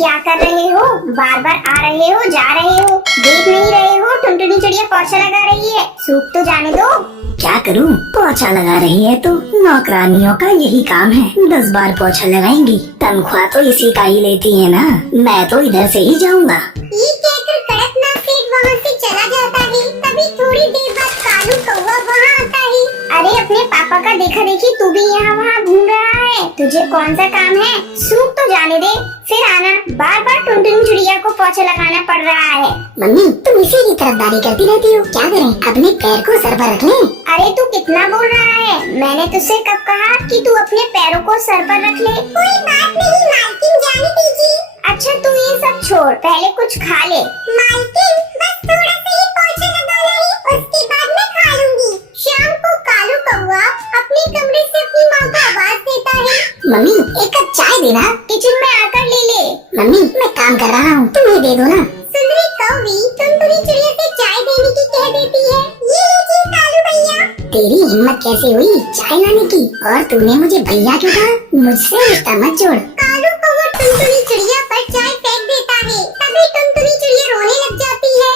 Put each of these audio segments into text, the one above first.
क्या कर रहे हो? बार बार आ रहे हो, जा रहे हो, देख नहीं रहे हो? टुनटुनी चिड़िया पोछा लगा रही है, सूख तो जाने दो। क्या करूं? पोछा लगा रही है तो नौकरानियों का यही काम है, 10 बार पोछा लगाएंगी। तनख्वाह तो इसी का ही लेती है ना, मैं तो इधर से ही जाऊंगा। ये कहकर कड़कनाथ सेठ वहाँ से चला जाता है। तभी थोड़ी देर बाद कालू कौवा वहाँ आता है। अरे अपने पापा का देखा देखी तू भी यहाँ वहाँ घूम रहा है, तुझे कौन सा काम है? सूख तो जाने दे, फिर आना। बार बार टुनटुनी चिड़िया को पोछा लगाना पड़ रहा है। मम्मी तुम इसी की तरफदारी करती रहती हो, क्या करें? अपने पैर को सर पर रख ले। अरे तू कितना बोल रहा है? मैंने तुझसे कब कहा कि तू अपने पैरों को सर पर रख ले? कोई बात नहीं मालकिन, जाने दीजिए। अच्छा तू ये सब छोड़, पहले कुछ खा ले। मालकिन बस थोड़ा सा ही पोछा लगाना है, उसके बाद मैं खा लूंगी। शाम को कालू कौवा अपने कमरे से अपनी माँ को आवाज देता है। मम्मी एक कप चाय देना। किचन में आकर ले ले। मम्मी मैं काम कर रहा हूँ, तुम ही दे दो ना। सुंदरी कौवी टुनटुनी चिड़िया से चाय देने की कह देती है। ये लीजिए कालू भैया। तेरी हिम्मत कैसे हुई चाय लाने की? और तूने मुझे भैया क्यों कहा? मुझसे रिश्ता मत जोड़। कालू कौवा टुनटुनी चिड़िया पर चाय फेंक देता है। तभी टुनटुनी चिड़िया रोने लग जाती है।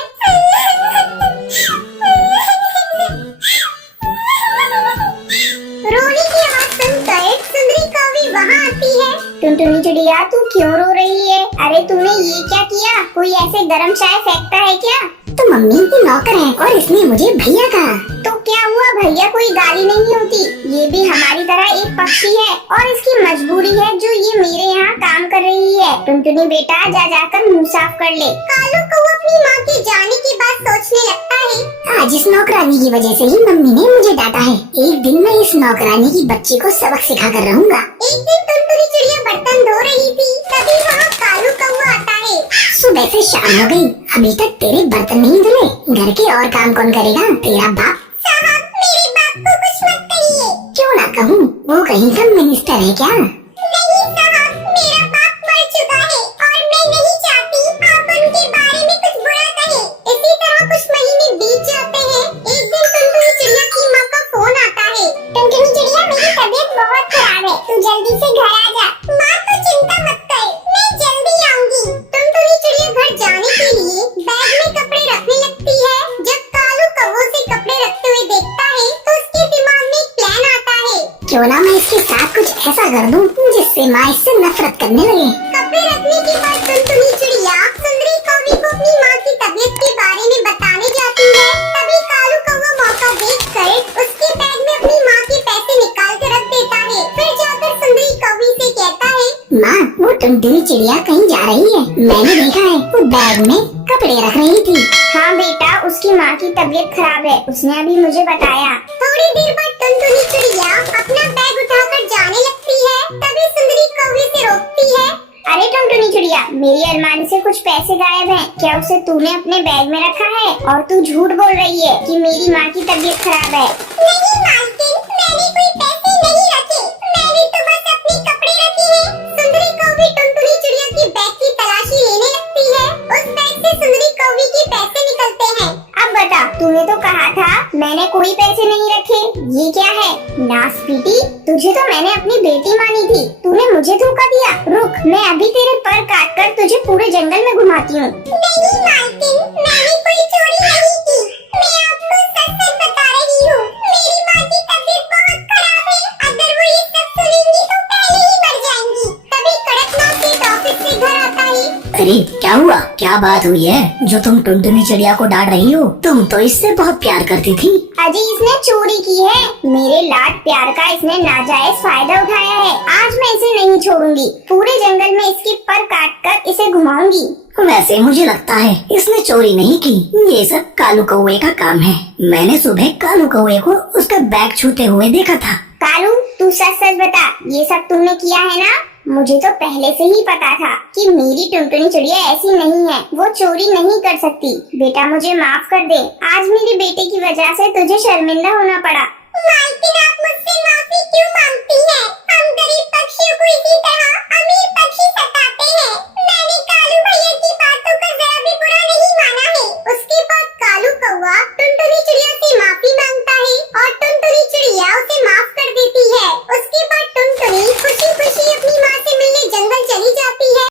रोने की आवाज सुनकर सुंदरी कौवी वहाँ आती है। टुनटुनी चिड़िया तू क्यों रो रही है? अरे तूने ये क्या किया? कोई ऐसे गरम चाय फेंकता है क्या? तो मम्मी की नौकर है और इसने मुझे भैया कहा। तो क्या हुआ? भैया कोई गाली नहीं होती, ये भी हमारी तरह एक पक्षी है और इसकी मजबूरी है जो ये मेरे यहाँ काम कर रही है। टुनटुनी बेटा जा जाकर मुँह साफ कर ले। कालू कौवा अपनी माँ के जाने की बात सोचने लगता है। आज इस नौकरानी की वजह से ही मम्मी ने मुझे डांटा है। एक दिन मैं इस नौकरानी की बच्ची को सबक सिखा कर रहूँगा। एक दिन टुनटुनी चिड़िया बर्तन धो रही थी, तभी वहाँ कालू कौवा आता है। सुबह से शाम हो गई, अभी तक तेरे बर्तन नहीं धुले। घर के और काम कौन करेगा? तेरा बाप। साहब मेरे बाप को कुछ मत कहिए। क्यों ना कहूँ, वो कहीं का मिनिस्टर है क्या? नहीं साहब, मेरा बाप मर चुका है और मैं नहीं चाहती आप उनके बारे में कुछ बुरा कहें। इसी तरह कुछ महीने बीत जाते हैं। एक दिन टुनटुनी चिड़िया की माँ का फोन आता है। टुनटुनी चिड़िया मेरी तबीयत बहुत खराब है, तू जल्दी से घर आ जा। माँ तू चिंता मत कर, मैं जल्दी आऊंगी। टुनटुनी चिड़िया घर जाने के लिए बैग में कपड़े रखने लगती है। जब कालू कौवे से कपड़े रखते हुए देखता है तो उसके दिमाग में एक प्लान आता है। क्यों ना मैं इसके साथ कुछ ऐसा कर दूं जिससे माँ इससे नफरत करने लगे। कपड़े रखने के बाद टुनटुनी चिड़िया सुंदरी कौवी को अपनी माँ की तबीयत के बारे में बताने जाती है। तभी कालू कौवा मौका देखकर उसके बैग में अपनी माँ के पैसे निकाल कर रख देता है। फिर जाकर सुंदरी कौवी से कहता है, माँ वो टुनटुनी चिड़िया कहीं जा रही है, मैंने देखा है वो बैग में कपड़े रख रही थी। हाँ बेटा उसकी माँ की तबीयत खराब है, उसने अभी मुझे बताया। थोड़ी देर बाद टुनटुनी चिड़िया अपना बैग उठाकर जाने लगती है। तभी सुंदरी कौवी से रोकती है। अरे टुनटुनी चिड़िया मेरी अलमारी से कुछ पैसे गायब हैं, क्या उसे तूने अपने बैग में रखा है? और तू झूठ बोल रही है कि मेरी माँ की तबीयत खराब है। नहीं मालकिन, मैंने कोई पैसे नहीं रखे, मैंने तो बस अपने कपड़े रखे हैं। सुंदरी कौवी टुनटुनी चिड़िया की बैग की तलाशी लेने लगती है। उस बैग से सुंदरी कौवी के पैसे निकलते हैं। अब बता, तूने तो कहा था मैंने कोई पैसे नहीं रखे, ये क्या है? नासपीटी, तुझे तो मैंने अपनी बेटी मानी थी, तूने मुझे धोखा दिया। रुक, मैं अभी तेरे पर काट कर तुझे पूरे जंगल में घुमाती हूँ। नहीं मालकिन, मैंने कोई चोरी नहीं की, मैं आपको सच सच बता रही हूँ। मेरी माँ की तबीयत बहुत खराब है, अगर वो ये सब सुनेंगी तो पहले ही मर जाएंगी। तभी कड़कनाथ सेठ ऑफिस से घर आता है। अरे क्या हुआ? क्या बात हुई है जो तुम टुनटुनी चिड़िया को डांट रही हो? तुम तो इससे बहुत प्यार करती थी। अजी इसने चोरी की है, मेरे लाड प्यार का इसने नाजायज फायदा उठाया है। आज मैं इसे नहीं छोड़ूंगी, पूरे जंगल में इसके पर काट कर इसे घुमाऊंगी। वैसे मुझे लगता है इसने चोरी नहीं की, ये सब कालू कौवे का काम है। मैंने सुबह कालू कौवे को उसका बैग छूते हुए देखा था। कालू तू सच सच बता, ये सब तुमने किया है ना? मुझे तो पहले से ही पता था कि मेरी टुनटुनी चिड़िया ऐसी नहीं है, वो चोरी नहीं कर सकती। बेटा मुझे माफ कर दे, आज मेरे बेटे की वजह से तुझे शर्मिंदा होना पड़ा। मालकिन आप मुझसे माफी क्यों मांगती हैं?